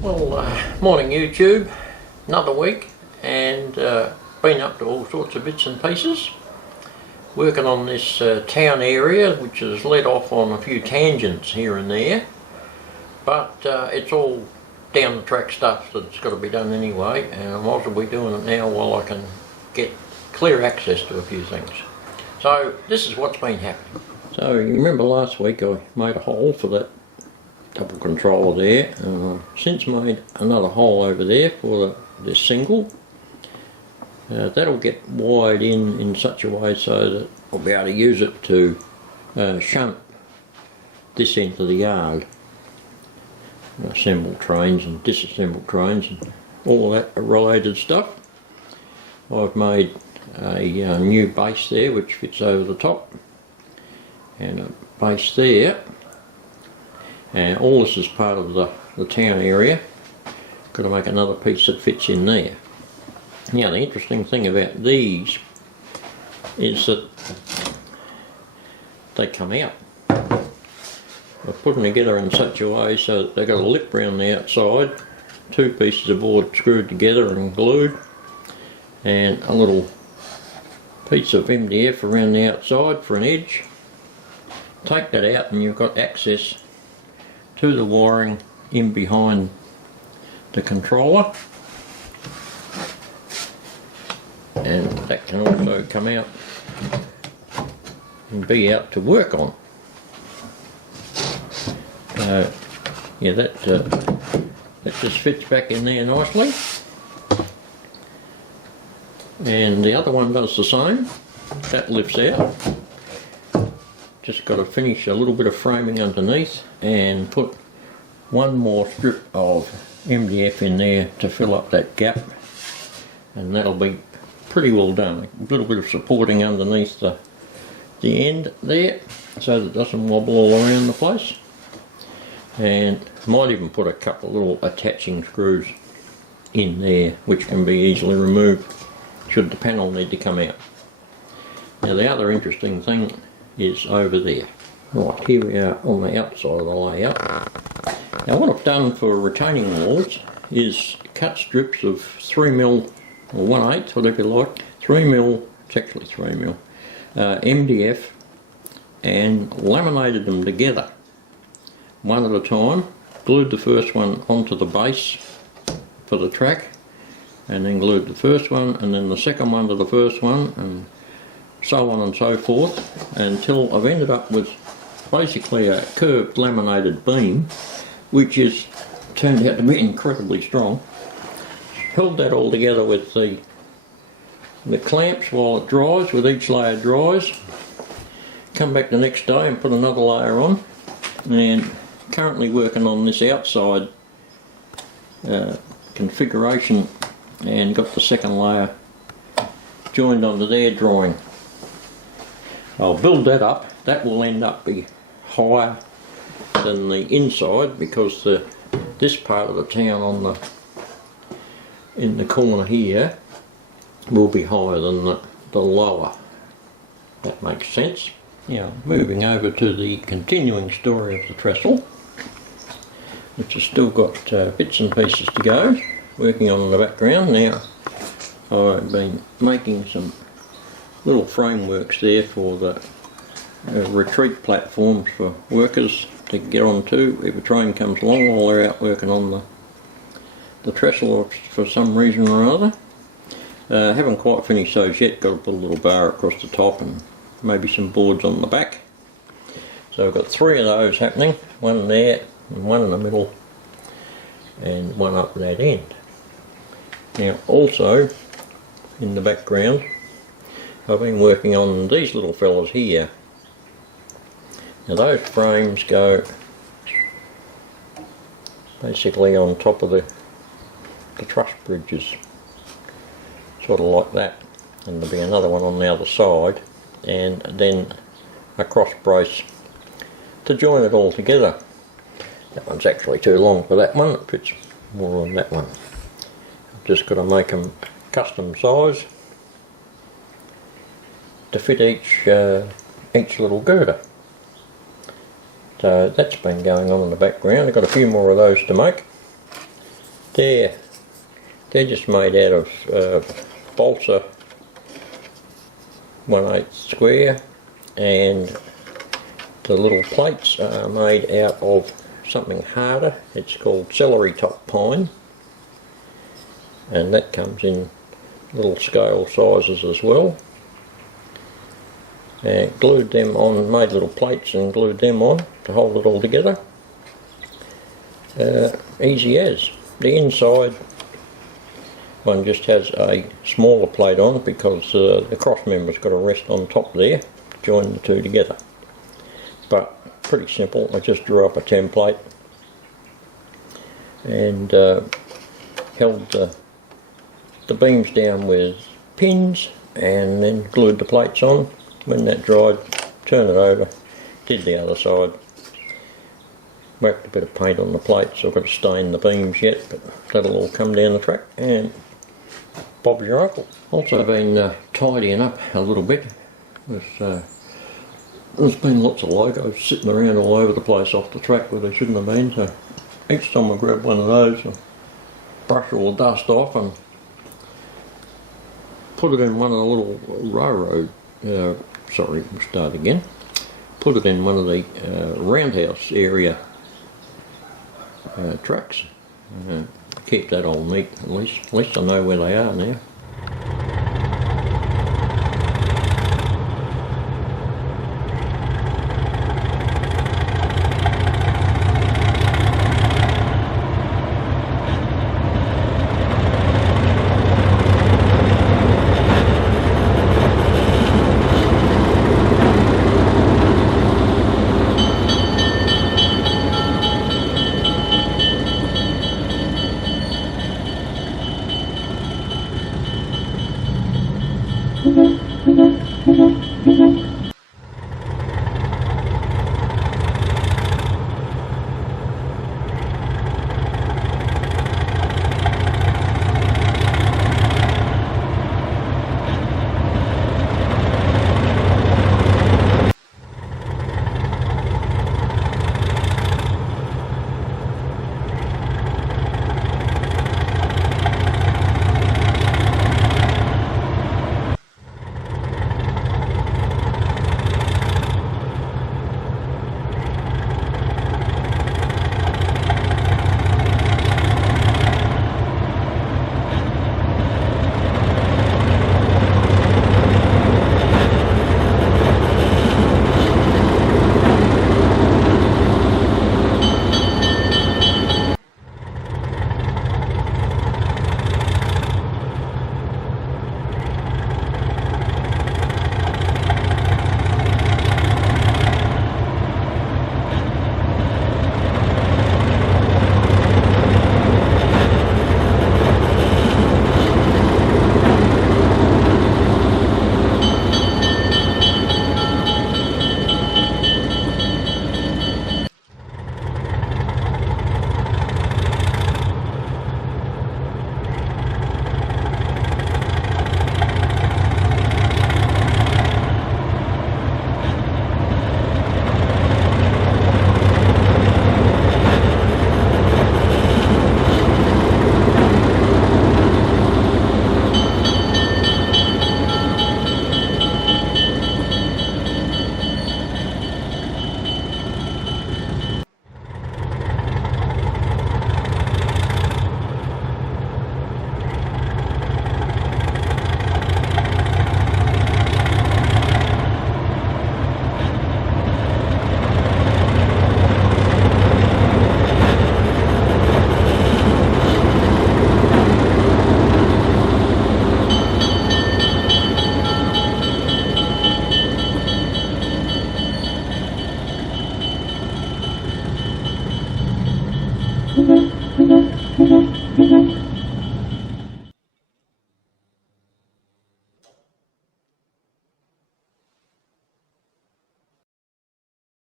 Well, morning YouTube, another week, and been up to all sorts of bits and pieces, working on this town area, which has led off on a few tangents here and there, but it's all down the track stuff that's got to be done anyway, and I might as well be doing it now while I can get clear access to a few things. So this is what's been happening. So you remember last week I made a hole for that double controller there. Since made another hole over there for this single. That'll get wired in such a way so that I'll be able to use it to shunt this into the yard. Assemble trains and disassemble trains and all that related stuff. I've made a new base there which fits over the top, and a base there. And all this is part of the town area. Got to make another piece that fits in there. Now the interesting thing about these is that they come out. I've put them together in such a way so that they've got a lip round the outside, two pieces of board screwed together and glued, and a little piece of MDF around the outside for an edge. Take that out and you've got access to the wiring in behind the controller, and that can also come out and be out to work on. Yeah, that just fits back in there nicely, and the other one does the same. That lifts out. Just got to finish a little bit of framing underneath and put one more strip of MDF in there to fill up that gap, and that'll be pretty well done. A little bit of supporting underneath the end there so that it doesn't wobble all around the place, and might even put a couple of little attaching screws in there which can be easily removed should the panel need to come out. Now the other interesting thing is over there. Right, here we are on the outside of the layout. Now what I've done for retaining walls is cut strips of 3mm or 1/8, whatever you like, 3mm, it's actually 3mm, MDF, and laminated them together one at a time. Glued the first one onto the base for the track, and then glued the first one and then the second one to the first one, and so on and so forth, until I've ended up with basically a curved laminated beam which has turned out to be incredibly strong. Held that all together with the clamps while it dries, with each layer dries. Come back the next day and put another layer on, and currently working on this outside configuration, and got the second layer joined onto there, drying. I'll build that up. That will end up be higher than the inside, because this part of the town in the corner here will be higher than the lower. That makes sense. Now moving over to the continuing story of the trestle, which has still got bits and pieces to go, working on in the background. Now I've been making some little frameworks there for the retreat platforms for workers to get onto if a train comes along while they're out working on the trestle for some reason or other. Haven't quite finished those yet. Got to put a little bar across the top and maybe some boards on the back. So I've got 3 of those happening, one there and one in the middle and one up that end. Now also in the background I've been working on these little fellas here. Now those frames go basically on top of the truss bridges, sort of like that, and there'll be another one on the other side, and then a cross brace to join it all together. That one's actually too long for that one, it fits more on that one. I've just got to make them custom size to fit each little girder. So that's been going on in the background. I've got a few more of those to make. they're just made out of balsa 1/8 square, and the little plates are made out of something harder. It's called celery top pine, and that comes in little scale sizes as well. And glued them on, made little plates and glued them on to hold it all together. Easy as. The inside one just has a smaller plate on it because the cross member's got to rest on top there to join the two together. But pretty simple. I just drew up a template and held the beams down with pins and then glued the plates on. When that dried, turn it over, did the other side, whacked a bit of paint on the plates. I've got to stain the beams yet, but that'll all come down the track, and Bob's your uncle. Also been tidying up a little bit. There's been lots of logos sitting around all over the place off the track where they shouldn't have been, so each time I grab one of those I brush all the dust off and put it in one of the little railroad, put it in one of the roundhouse area trucks. Keep that all neat, at least I know where they are now.